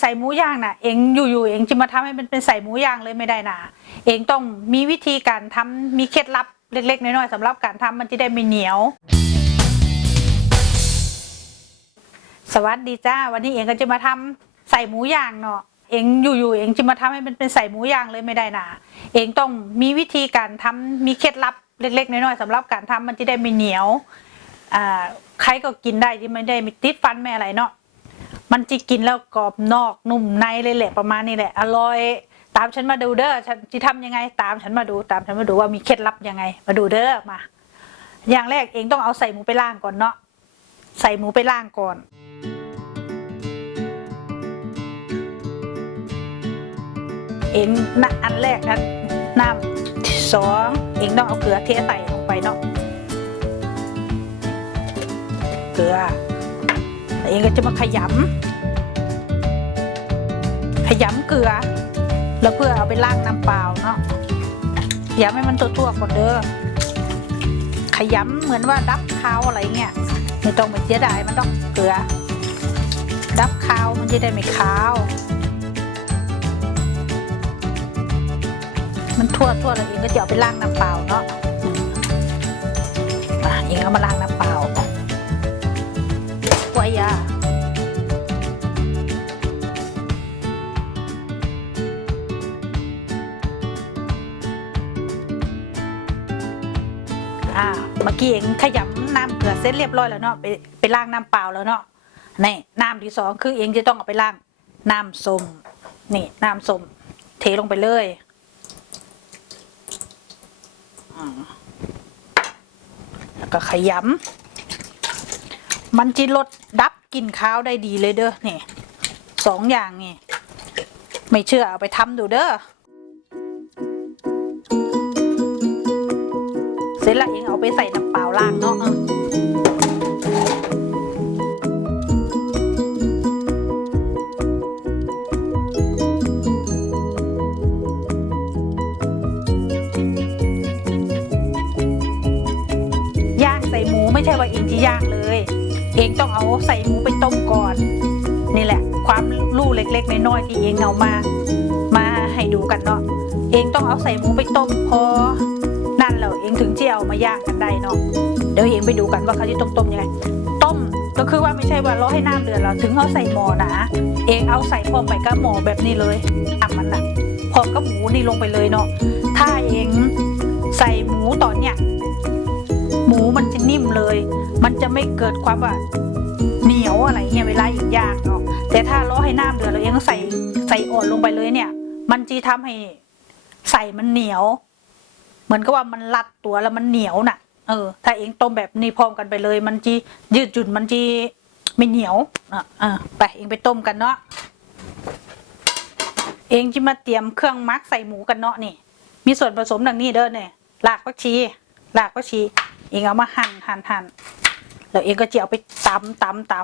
ใส่หมูย่างน่ะเองอยู่ๆเองจะมาทำให้มันเป็นใส่หมูย่างเลยไม่ได้นะเองต้องมีวิธีการทำมีเคล็ดลับเล็กๆน้อยๆสำหรับการทำมันจะได้ไม่เหนียว สวัสดีจ้าวันนี้เองก็จะมาทำใส่หมูย่างเนาะเองอยู่ๆเองจะมาทำให้มันเป็นใส่หมูย่างเลยไม่ได้นะเองต้องมีวิธีการทำมีเคล็ดลับเล็กๆน้อยๆสำหรับการทำมันจะได้ไม่เหนียวอ่าใครก็กินได้ที่ไม่ได้มีติดฟันไม่อะไรเนาะ มันจะกินแล้วกรอบนอกนุ่มในเลยแหละประมาณนี้แหละ อร่อย ตามฉันมาดูเด้อฉันจะทำยังไง ตามฉันมาดู ตามฉันมาดูว่ามีเคล็ดลับยังไง มาดูเด้อมา อย่างแรกเองต้องเอาใส่หมูไปล่างก่อนเนาะใส่หมูไปล่างก่อนเองนะอันแรกนะน้ำสองเองต้องเอาเกลือเทใส่ลงไปเนาะเกลือ เองก็จะมาขยำขยำเกลือ แล้วเพื่อเอาไปล้างน้ำเปล่าเนาะขยำให้มันทั่วๆก่อนเด้อขยำเหมือนว่าดับคาวอะไรเงี้ยไม่ต้องไปเสียดายมันต้องเกลือ ดับคาวมันจะได้ไม่คาวมันทั่วทั่วๆแล้วเองก็จะเอาไปล้างน้ำเปล่าเนาะอืมมาเองเอามาล้างน้ำเปล่า ยาอ่าเมื่อกี้เองขยำน้ำเกลือเสร็จเรียบร้อยแล้วเนาะไปไปล้างน้ำเปล่าแล้วเนาะนี่น้ำที่สองคือเองจะต้องเอาไปล้างน้ำส้มนี่น้ำส้มเทลงไปเลยอืมแล้วก็ขยำ มันจะลดดับกลิ่นข้าวได้ดีเลยเด้อนี่สองอย่างนี่ ไม่เชื่อเอาไปทำดูเด้อเสร็จแล้วเองเอาไปใส่น้ำเปล่าล้างเนาะ ล็กๆน้อยๆที่เองเอามา มาให้ดูกันเนาะเองต้องเอาใส่หมูไปต้มพอนั่นแล้วเองถึงจะเอามาย่างกันได้เนาะเดี๋ยวเองไปดูกันว่าเขาจะต้มต้มยังไงต้มก็คือว่าไม่ใช่ว่ารอให้น้ำเดือดแล้วถึงเอาใส่หม้อนะเองเอาใส่พร้อมไปกับหม้อแบบนี้เลยทำมันนะพร้อมกับหมูนี่ลงไปเลยเนาะถ้าเองใส่หมูตอนเนี้ยหมูมันจะนิ่มเลย มันจะไม่เกิดความว่าเหนียวอะไรเงี้ยเวลาอย่างเนาะ แต่ถ้ารอให้น้ำเดือดเราเองก็ใส่ใส่อ่อนลงไปเลยเนี่ย มันจะทำให้ใส่มันเหนียว เหมือนกับว่ามันรัดตัวแล้วมันเหนียวน่ะ เออ ถ้าเองต้มแบบนี้พร้อมกันไปเลย มันจียืดหยุ่นมันจีไม่เหนียวอะอะไปเองไปต้มกันเนาะเองจะมาเตรียมเครื่องมักใส่หมูกันเนาะนี่ มีส่วนผสมดังนี้เด้อเนี่ยรากผักชีรากผักชี เองเอามาหั่นหั่นหั่นแล้วเองก็จะเอาไปตำตำต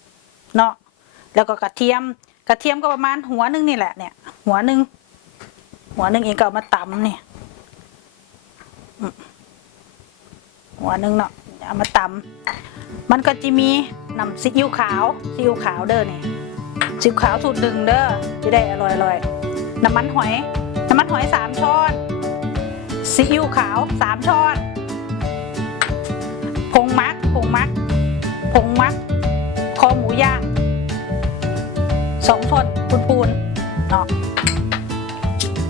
ำเนาะ แล้วก็กระเทียม กระเทียมก็ประมาณหัวหนึงนี่แหละเนี่ย หัวหนึ่งหัวหนึ่งเองก็เอามาตำเนี่ยหัวหนึ่งเนาะเอามาตำมันก็จะมีน้ำซีอิ๊วขาวซีอิ๊วขาวเด้อเนี่ยซีอิ๊วขาวสูตรหนึ่งเด้อจะได้อร่อยอร่อยน้ำมันหอย น้ำมันหอยสามช้อนซีอิ๊วขาวสามช้อนผงมักผงมักผงมัก สองช้อนปูนๆเนาะ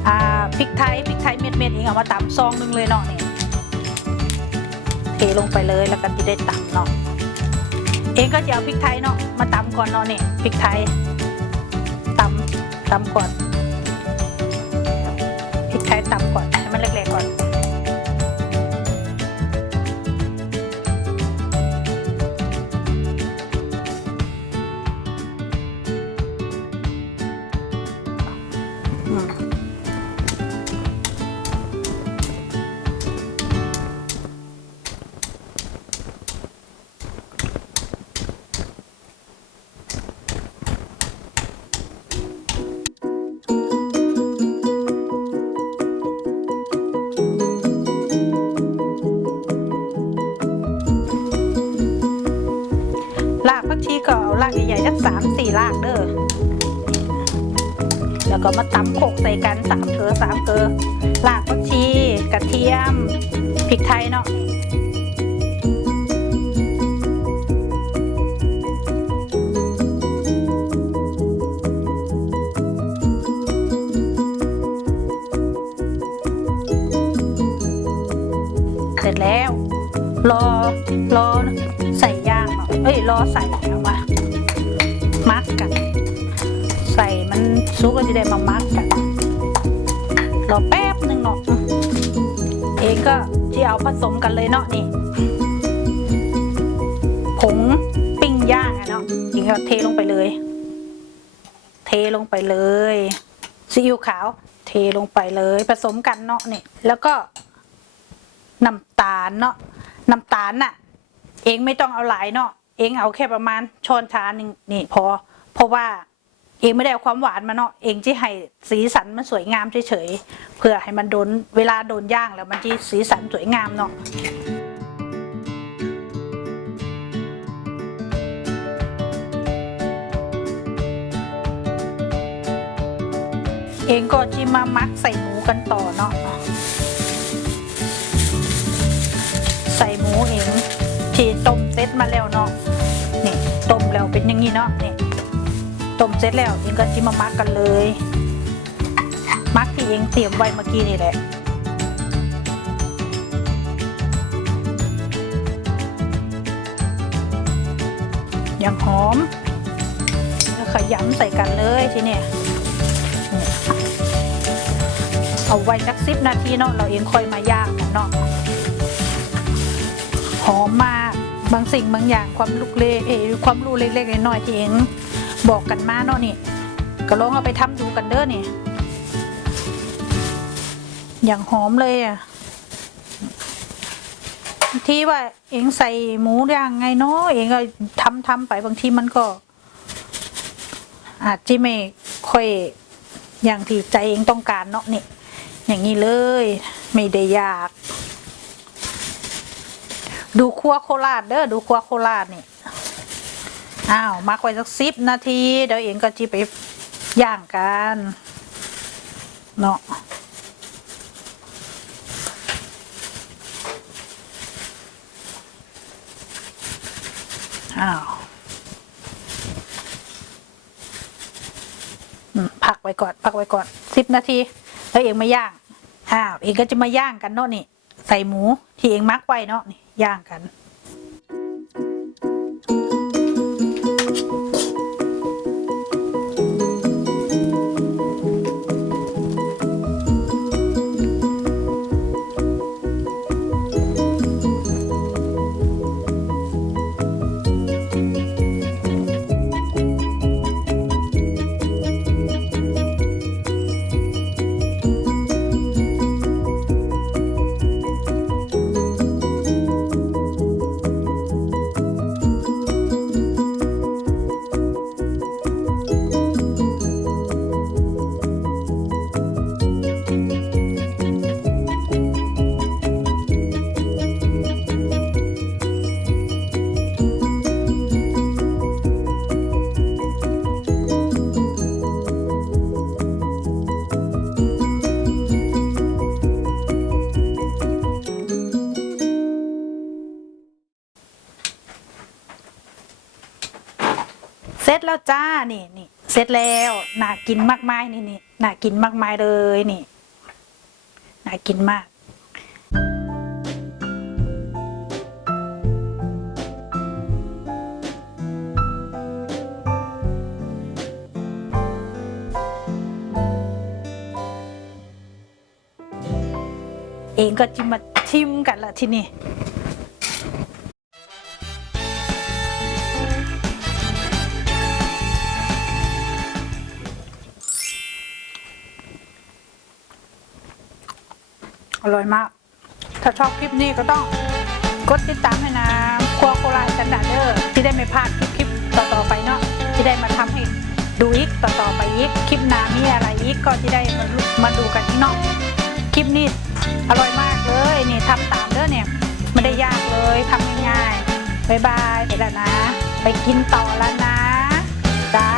อ่าพริกไทยพริกไทยเม็ดเม็ดๆเองเอามาตำซองหนึงเลยเนาะเนี่เทลงไปเลยแล้วก็จะได้ตำเนาะเองก็จะเอาพริกไทยเนาะมาตำก่อนเนาะเนี่ยพริกไทยตำตำก่อนพริกไทยตำก่อนให้มันเล็กๆก่อน ชีก็เอารากใหญ่ๆสักสามสี่รากเด้อแล้วก็มาตำโขกใส่กันสามเกลือสามเกลือรากผักชีกระเทียมพริกไทยเนาะเสร็จแล้ว รอรอใส่ย่างเนาะเอ้ยรอใส่ กัน ใส่มันซุกก็จะได้มามักกัน รอแป๊บหนึ่งเนาะ เองก็ที่เอาผสมกันเลยเนาะนี่ ผงปิ้งย่างอะเนาะเองก็เทลงไปเลย เทลงไปเลยซีอิ๊วขาว เทลงไปเลยผสมกันเนาะนี่แล้วก็น้ำตาลเนาะน้ำตาลน่ะ เองไม่ต้องเอาหลายเนาะเองเอาแค่ประมาณช้อนชาหนึ่งนี่พอ เพราะว่าเองไม่ได้เอาความหวานมาเนาะเองจะให้สีสันมันสวยงามเฉยๆเพื่อให้มันโดนเวลาโดนย่างแล้วมันจะสีสันสวยงามเนาะเองก็จิมามักใส่หมูกันต่อเนาะใส่หมูเองที่ต้มเสร็จมาแล้วเนาะนี่ต้มแล้วเป็นอย่างนี้เนาะนี่ ต้มเสร็จแล้วเองก็จิมามักกันเลย มักที่เองเตรียมไว้เมื่อกี้นี่แหละอย่างหอมแล้วขยำใส่กันเลยทีเนี่ยเอาไว้สักสิบนาทีเนาะเราเองค่อยมาย่างเนาะหอมมากบางสิ่งบางอย่างความลูกเล่เอยความรู้เล็กๆน้อยๆที่เอง บอกกันมาเนาะนี่ก็ลองเอาไปทำดูกันเด้อนี่ อย่างหอมเลยอะบางที่ว่าเองใส่หมูย่างไงเนาะเองก็ทำทำไปบางทีมันก็ อาจจะไม่ค่อยอย่างที่ใจเองต้องการเนาะนี่ อย่างนี้เลย ไม่ได้ยาก ดูครัวโคราชเด้อดูครัวโคราชนี่ อ้าวมักไว้สักสิบนาทีเดี๋ยวเองก็จีไปย่างกันเนาะอ้าวพักไว้ก่อนพักไว้ก่อนสิบนาที แล้วเองมาย่างอ้าวเองก็จะมาย่างกันเนาะนี่ ใส่หมูที่เองมักไว้เนาะนี่ย่างกัน แล้วจ้านี่นี่เสร็จแล้วน่ากินมากมายนี่นี่น่ากินมากมายเลยนี่น่ากินมากเองก็จะมาชิมกันละที่นี่ ร่อยมาก ถ้าชอบคลิปนี้ก็ต้องกดติดตามให้นะครัวโคราชจันดาเดอร์ที่ได้ไม่พลาดคลิปคลิปต่อๆไปเนาะที่ได้มาทำให้ดูอีกต่อๆไปอีกคลิปหน้ามีอะไรอีกก็ที่ได้มามาดูกันอีกเนาะคลิปนี้อร่อยมากเลยนี่ทำตามเด้อเนี่ยไม่ได้ยากเลยทำง่ายๆบายบายไปแล้วนะ ไปกินต่อแล้วนะจ้า